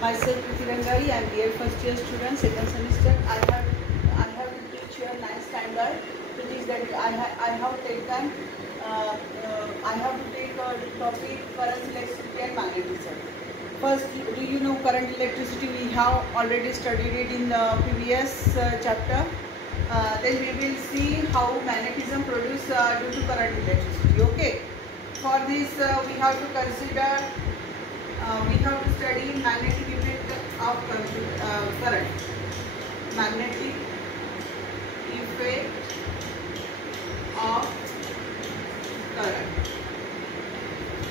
Myself Priti Rangai. I am BA first year student, second semester. I have to teach you a 9th standard. It is that I have taken I have to take a topic current electricity and magnetism. First, do you know current electricity? We have already studied it in the previous chapter. Then we will see how magnetism produced due to current electricity. Okay. For this, we have to consider. We have to study magnetic effect of current. Magnetic effect of current.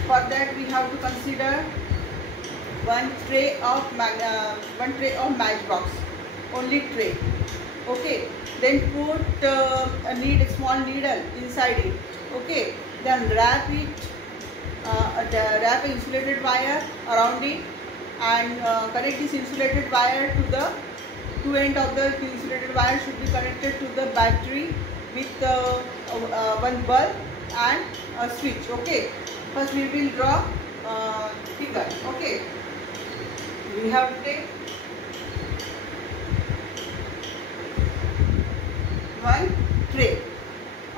For that, we have to consider one tray of matchbox. Only tray. Okay. Then put a small needle inside it. Okay. Then wrap it. Wrap an insulated wire around it and connect this insulated wire to the two end of the insulated wire should be connected to the battery with one bulb and a switch. Okay. First we will draw figure. Okay. We have to take one tray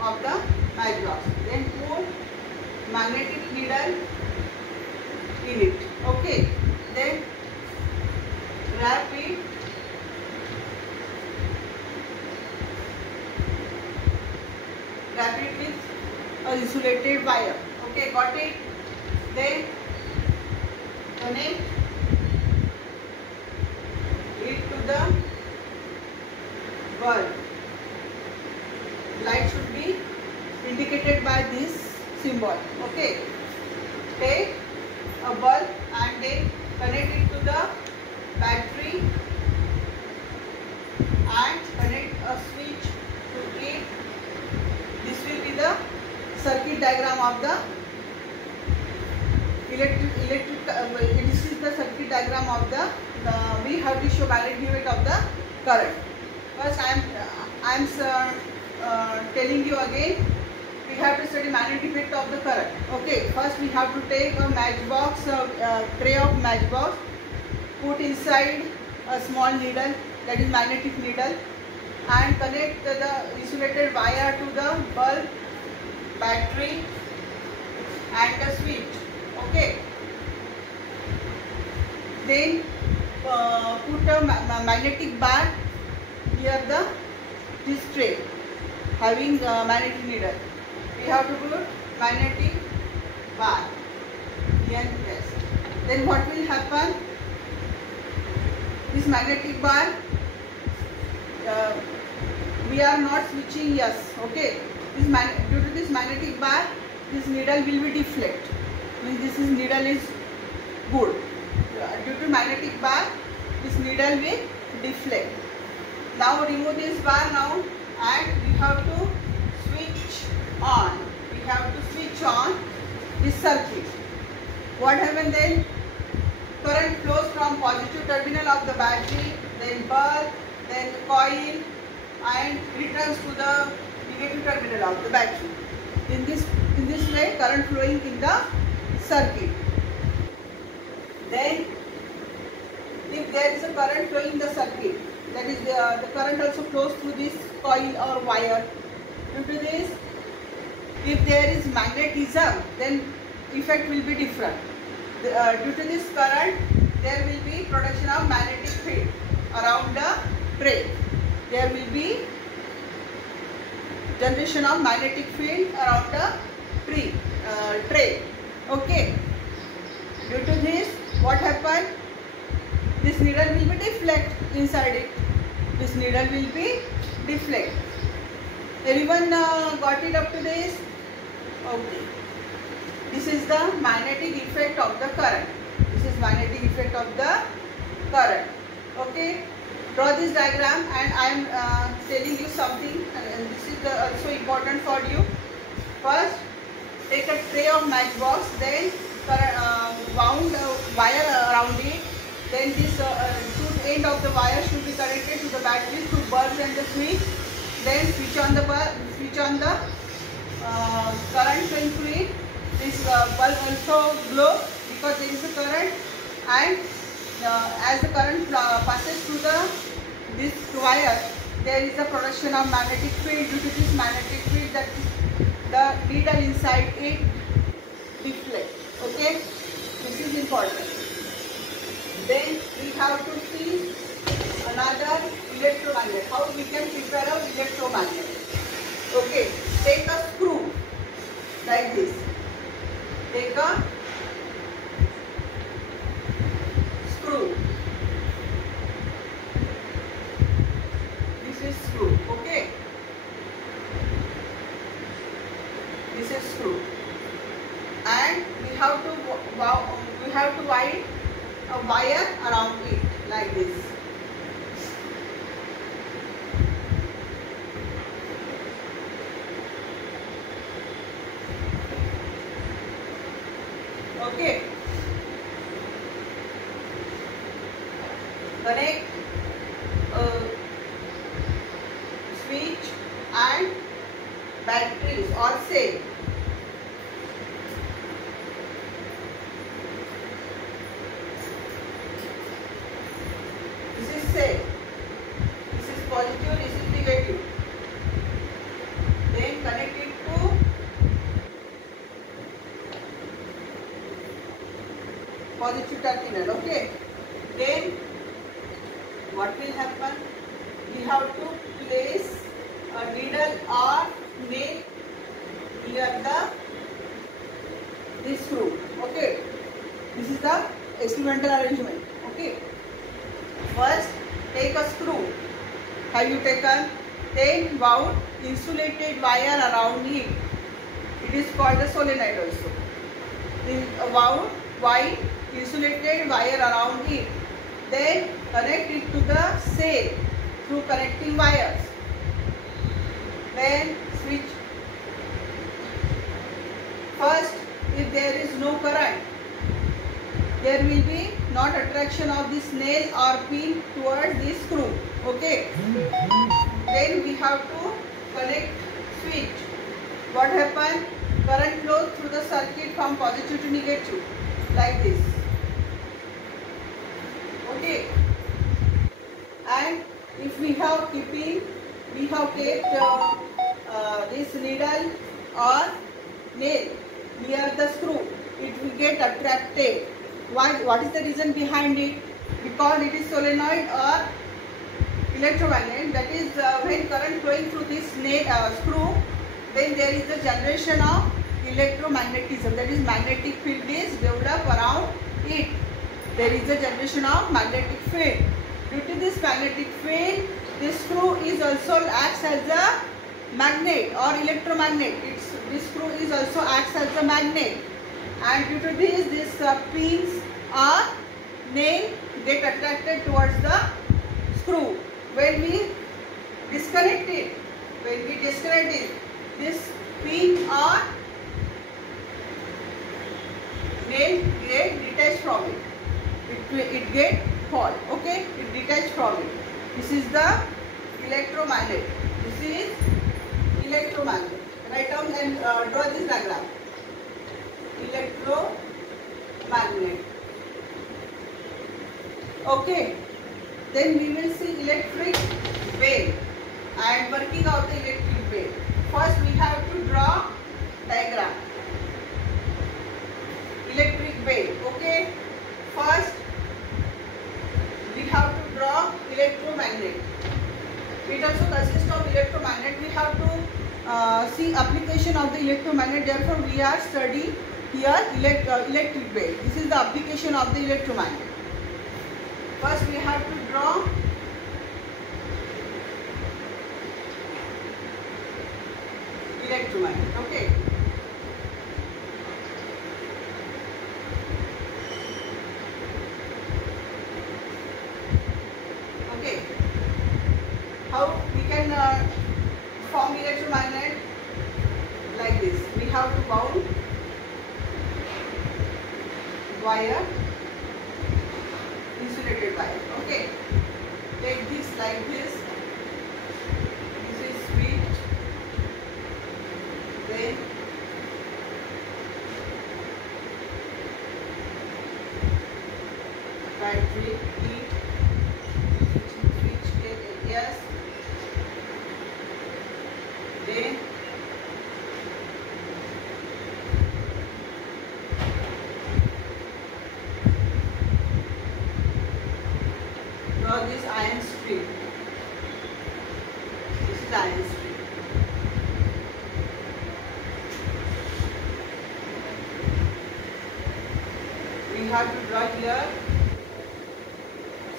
of the matchbox. Then put magnetic needle in it. Okay. Then wrap it with a insulated wire. Okay, got it? Then connect it to the bulb. Light should be indicated by this symbol. Okay. Take a bulb and then connect it to the battery and connect a switch to it. This will be the circuit diagram of the this is the circuit diagram of the we have to show magnetic effect of the current. First I am telling you again. We have to study magnetic effect of the current. Okay, first we have to take a matchbox, tray of matchbox, put inside a small needle, that is magnetic needle, and connect the insulated wire to the bulb, battery and the switch. Okay. Then put a magnetic bar near this tray having magnetic needle. We have to put magnetic bar. Yes. Then what will happen? This magnetic bar, we are not switching yes. Okay. Due to this magnetic bar, this needle will be deflect. Means this needle is good. Due to magnetic bar, this needle will deflect. Now remove this bar now, and we have to switch on. We have to switch on this circuit. What happens then? Current flows from positive terminal of the battery, then bulb, then coil, and returns to the negative terminal of the battery. In this way, current flowing in the circuit. Then, if there is a current flowing in the circuit, that is the current also flows through this coil or wire. Due to this, if there is magnetism, then effect will be different. Due to this current, there will be production of magnetic field around the tray. There will be generation of magnetic field around the tray. Okay. Due to this, what happened? This needle will be deflect inside it. This needle will be deflect. Everyone got it up to this? Okay. This is the magnetic effect of the current. This is magnetic effect of the current. Okay. Draw this diagram, and I am telling you something, and this is also important for you. First, take a tray of matchbox, then wound wire around it. Then this two end of the wire should be connected to the battery through bulbs and the switch. Then switch on the current flowing through it. This bulb also glow because there is a current, and as the current passes through this wire, there is a production of magnetic field. Due to this magnetic field, that the needle inside it deflects. Okay, this is important. Then we have to see another electromagnet. How we can prepare an electromagnet? Okay, take a screw like this. Take a screw. This is screw. Okay. This is screw. And we have to wind a wire around it like this. Okay. Connect switch and batteries or cell. This is cell. This is positive, this is negative. Then connect it to positive terminal. Okay. Then what will happen? We have to place a needle or nail near this screw. Okay. This is the experimental arrangement. Okay. First, take a screw. Have you taken? Then wound insulated wire around it. It is called a solenoid also. Wound wide insulated wire around it. Then connect it to the cell through connecting wires. Then switch. First, if there is no current, there will be not attraction of this nail or pin towards this screw. Okay. Then we have to connect switch. What happens? Current flows through the circuit from positive to negative like this. Okay. And if we have kept this needle or nail near the screw, it will get attracted. Why? What is the reason behind it? Because it is solenoid or electromagnet. That is when current flowing through this screw, then there is the generation of electromagnetism. That is, magnetic field is developed around it. There is a generation of magnetic field. Due to this magnetic field, this screw is also acts as a magnet or electromagnet. This screw is also acts as a magnet. And due to this pins or nail get attracted towards the screw. When we disconnect it, this pin or nail get detached from it. It get fall. Okay, it detached from it. This is the electromagnet. This is electromagnet. Write down and draw this diagram. Electromagnet. Okay. Then we will see electric wave and working out the electric wave. First we have to draw diagram. Electric wave. Okay. First we have to draw electromagnet. It also consists of electromagnet. We have to see application of the electromagnet. Therefore we are studying here electric wave. This is the application of the electromagnet. First we have to draw electromagnet. Okay. Okay. How we can form electromagnet? Like this. We have to wound wire, insulated wire. Okay. Take this like this. This is switch. Then battery. battery, which yes, then draw this iron strip. This is iron strip. We have to draw here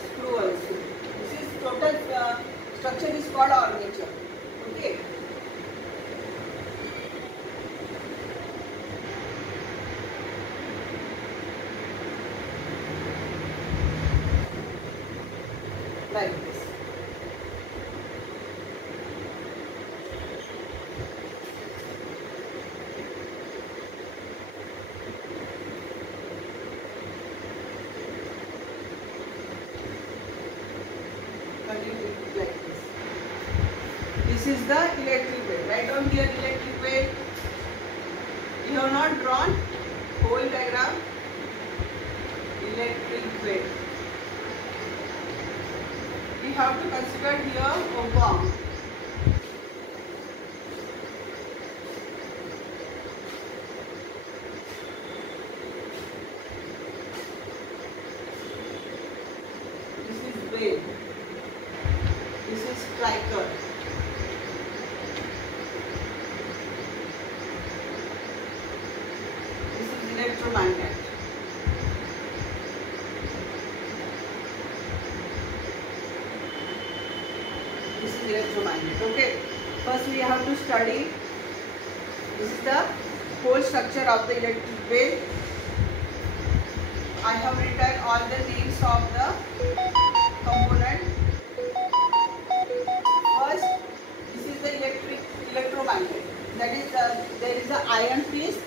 screw also. This is total structure is called armature. Okay. Like this. This is the electric wave. Write down here electric wave. You have not drawn whole diagram. Electric wave. We have to consider here oblong. This is wave. This is striker. This is electromagnet. This is electromagnet. Okay. First we have to study. This is the whole structure of the electric wave. I have written all the names of the component. First, this is the electromagnet. That is there is an iron piece,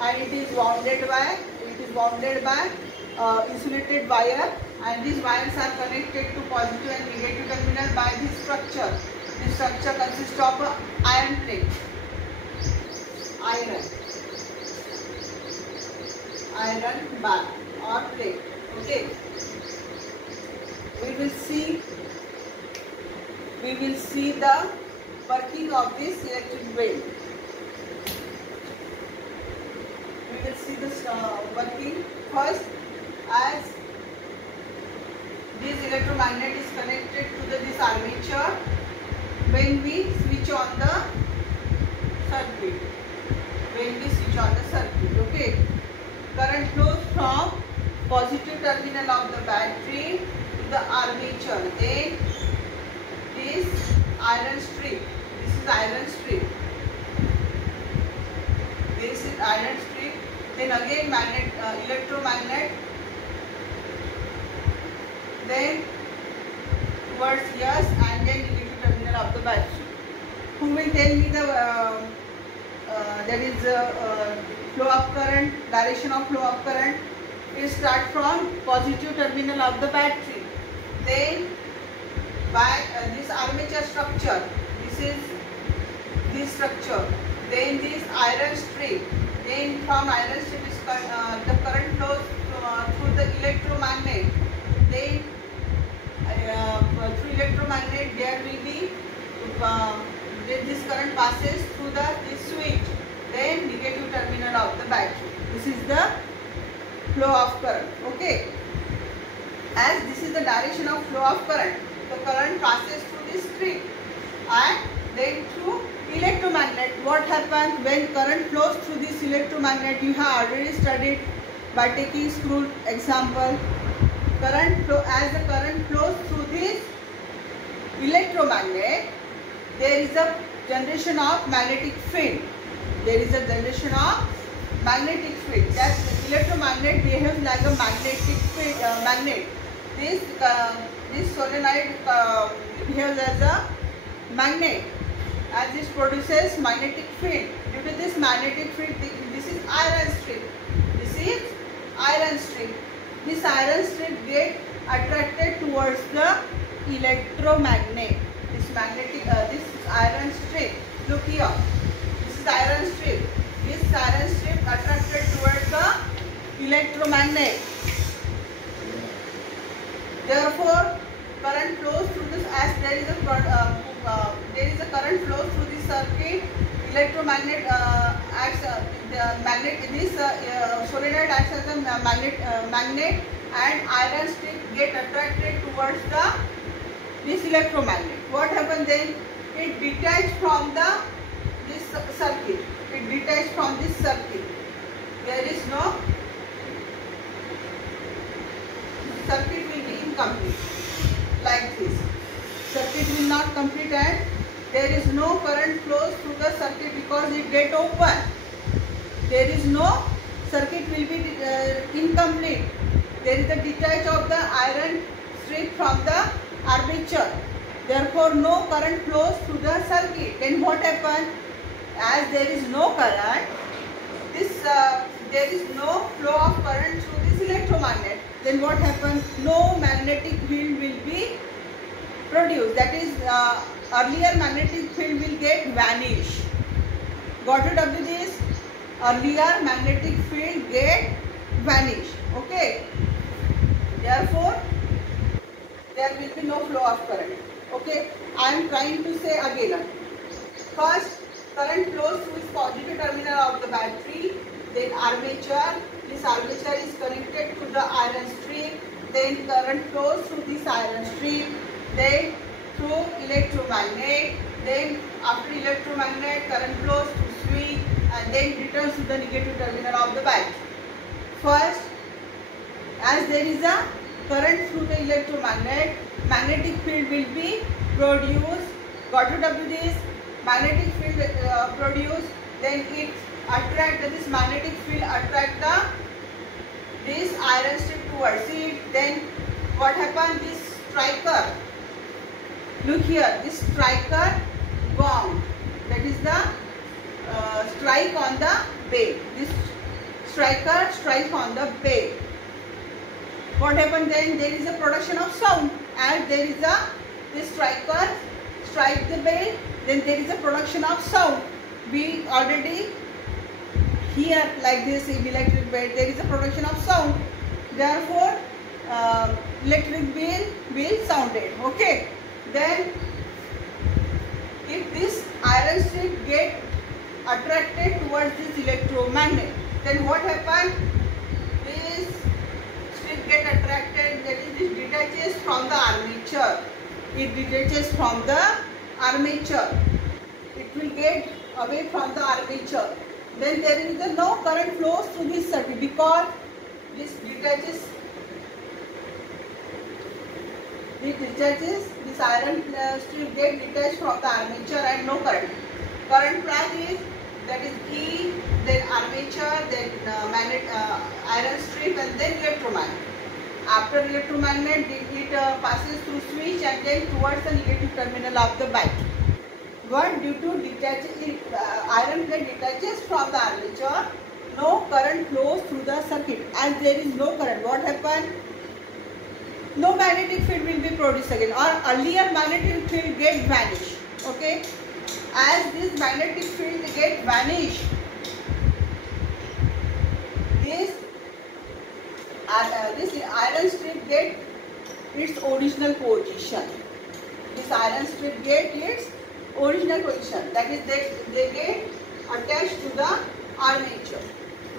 and it is wounded by insulated wire, and these wires are connected to positive and negative terminal by this structure. This structure consists of an iron plate. Iron bar or plate. Okay. We will see the working of this electric wave. We will see this working first, as this electromagnet is connected to this armature. When we switch on the circuit, okay, current flows from positive terminal of the battery to the armature. Then this iron strip. This is iron strip. Then again electromagnet. Then towards yes, and then negative terminal of the battery. Who will tell me the there is flow of current, direction of flow of current? It start from positive terminal of the battery. Then by this armature structure, this is this structure. Then this iron strip. Then from iron strip is the current flows through the electromagnet. Then through electromagnet there will be this current passes through this switch. Then negative terminal of the battery. This is the flow of current. Okay. As this is the direction of flow of current, the current passes through this strip and then through electromagnet. What happens when current flows through this electromagnet? You have already studied by taking screw example. As the current flows through this electromagnet, there is a generation of magnetic field. That electromagnet behaves like a magnetic field, magnet. This solenoid behaves as a magnet, as this produces magnetic field. Due to this magnetic field, this is iron strip. This iron strip gets attracted towards the electromagnet. This iron strip. Look here. This is iron strip. This iron strip attracted towards the electromagnet. Therefore, current flows through this, as there is a current flows through this circuit. Electromagnet acts solenoid acts as a magnet, and iron strip get attracted towards this electromagnet. What happens then? It detached from this circuit. It detached from this circuit. There is no circuit will be incomplete, like this. Circuit will not complete and there is no current flows through the circuit because it get open. There is no circuit will be incomplete. There is a detach of the iron strip from the armature. Therefore, no current flows through the circuit. Then what happens? As there is no current, there is no flow of current through this electromagnet. Then what happens? No magnetic field will be produced. That is, earlier magnetic field will get vanish. Got it up to this? Earlier magnetic field get vanish. Okay. Therefore, there will be no flow of current. Okay. I am trying to say again. First, current flows through this positive terminal of the battery. Then armature. This armature is connected to the iron strip. Then current flows through this iron strip. Then through electromagnet. Then after electromagnet, current flows to switch and then returns to the negative terminal of the battery. First, as there is a current through the electromagnet, magnetic field will be produced. Got it up to this? Magnetic field produced. Then it attract this magnetic field attract this iron strip towards it. Then what happens? This striker. Look here. This striker gong. That is the strike on the bell. This striker strike on the bell. What happens then? There is a production of sound, and there is this striker strike the bell. Then there is a production of sound. We already hear like this in electric bell. There is a production of sound. Therefore, electric bell will sounded. Okay. Then, if this iron strip get attracted towards this electromagnet, then what happens? This strip get attracted. That is, it detaches from the armature. It detaches from the armature. It will get away from the armature. Then there is no current flows through this circuit because this detaches. This iron strip get detached from the armature and no current. Current path is, that is E, then armature, then iron strip, and then electromagnet. After electromagnet, it passes through switch and then towards the negative terminal of the battery. But due to iron plate detaches from the armature, no current flows through the circuit. As there is no current, what happens? No magnetic field will be produced again, or earlier magnetic field get vanished. Okay. As this magnetic field get vanished, this iron strip get its original position. This iron strip get its original position. That is, they get attached to the armature,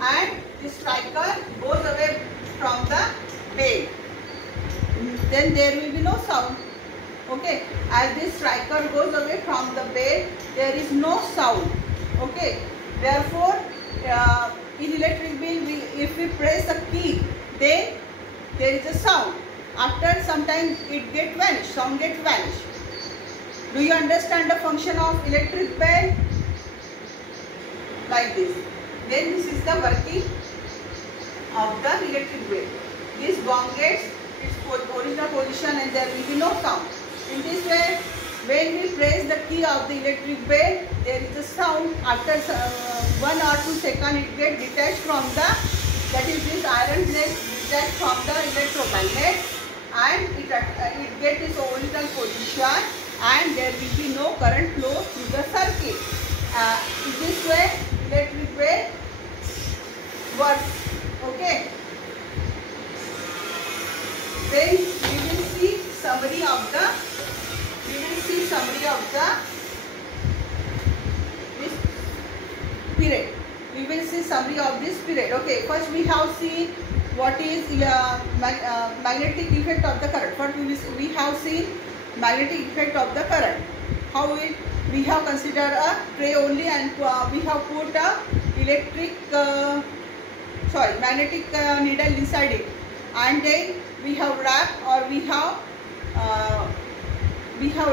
and this striker goes away from the bell. Then there will be no sound. Okay. As this striker goes away from the bell, there is no sound. Okay. Therefore, in electric bell, if we press a key, then there is a sound. After some time, it get vanished. Sound get vanished. Do you understand the function of electric bell? Like this. Then this is the working of the electric bell. This gong gets its original position and there will be no sound. In this way, when we press the key of the electric bell, there is a sound. After 1 or 2 seconds, it gets detached from the, that is, this iron plate detached from the electromagnet, and it gets its original position, and there will be no current flow through the circuit. In this way, electric bell works. Okay. Then we will summary of the this period. We will see summary of this period. Okay, first we have seen what is magnetic effect of the current. First we have seen magnetic effect of the current. How we have considered a tray only, and we have put a magnetic needle inside it, and then we have wrapped, or we have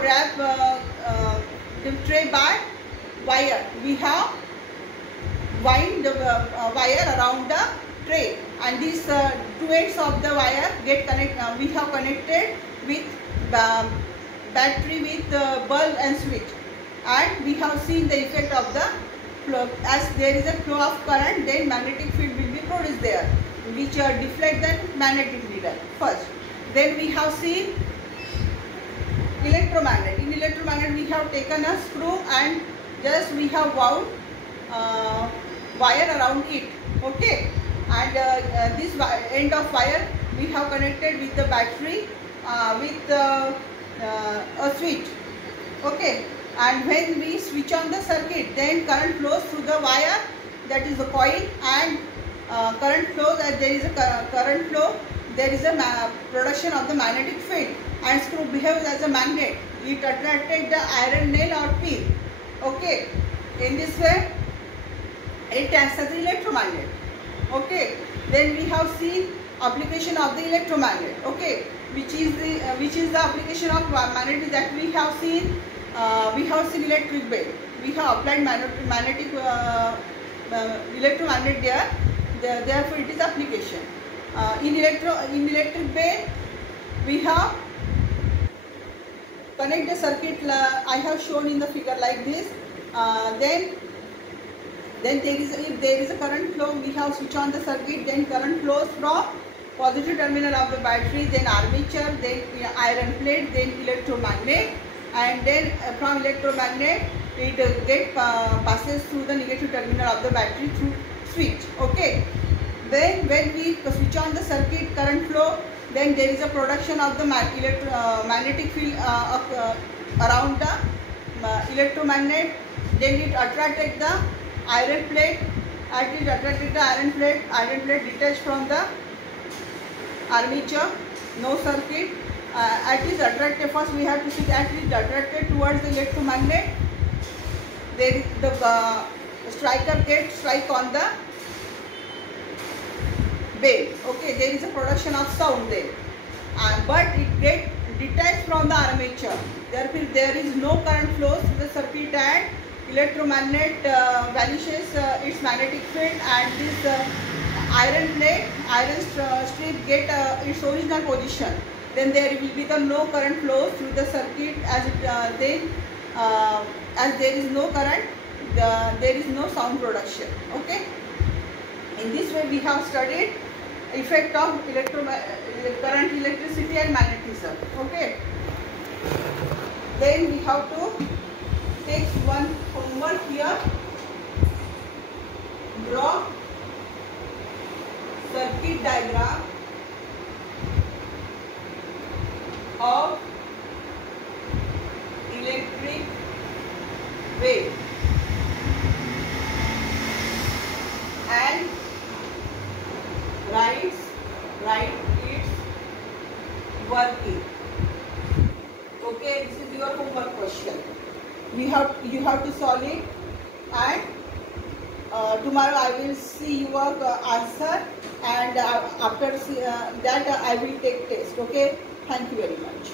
wrapped the tray by wire. We have wind the wire around the tray, and these two ends of the wire get connected. We have connected with battery with bulb and switch, and we have seen the effect of the flow. As there is a flow of current, then magnetic field will be produced there, which deflect the magnetic needle first. Then we have seen electromagnet. In electromagnet, we have taken a screw and just we have wound wire around it. Okay, and this end of wire we have connected with the battery with a switch. Okay, and when we switch on the circuit, then current flows through the wire, that is the coil, and current flows, as there is a current flow, there is a production of the magnetic field, and screw behaves as a magnet. It attracted the iron nail or pin. Okay, in this way it acts as an electromagnet. Okay, then we have seen application of the electromagnet. Okay, which is the application of magnet, that we have seen electric bell. We have applied magnetic electromagnet there. Therefore it is application. In electric bell we have connect the circuit. I have shown in the figure like this. Then if there is a current flow, we have switch on the circuit. Then current flows from positive terminal of the battery, then armature, then iron plate, then electromagnet, and then from electromagnet it passes through the negative terminal of the battery through switch. Okay, then when we switch on the circuit, current flow, then there is a production of the magnetic field around the electromagnet. Then it attracted the iron plate. As it attracted the iron plate detached from the armature, no circuit. At least attracted, first we have to see that it is attracted towards the electromagnet. There is the striker gets strike on the bell. Okay, there is a production of sound there, but it gets detached from the armature. Therefore, there is no current flows through the circuit, and electromagnet vanishes its magnetic field, and this iron strip get its original position. Then there will be no current flows through the circuit, as there is no current, there is no sound production. Okay. In this way we have studied effect of current, electricity and magnetism. Okay. Then we have to take one homework here. Draw circuit diagram of electric wave and write its working. Okay, this is your homework question. You have to solve it, and tomorrow I will see your answer, and after that I will take test. Okay, thank you very much.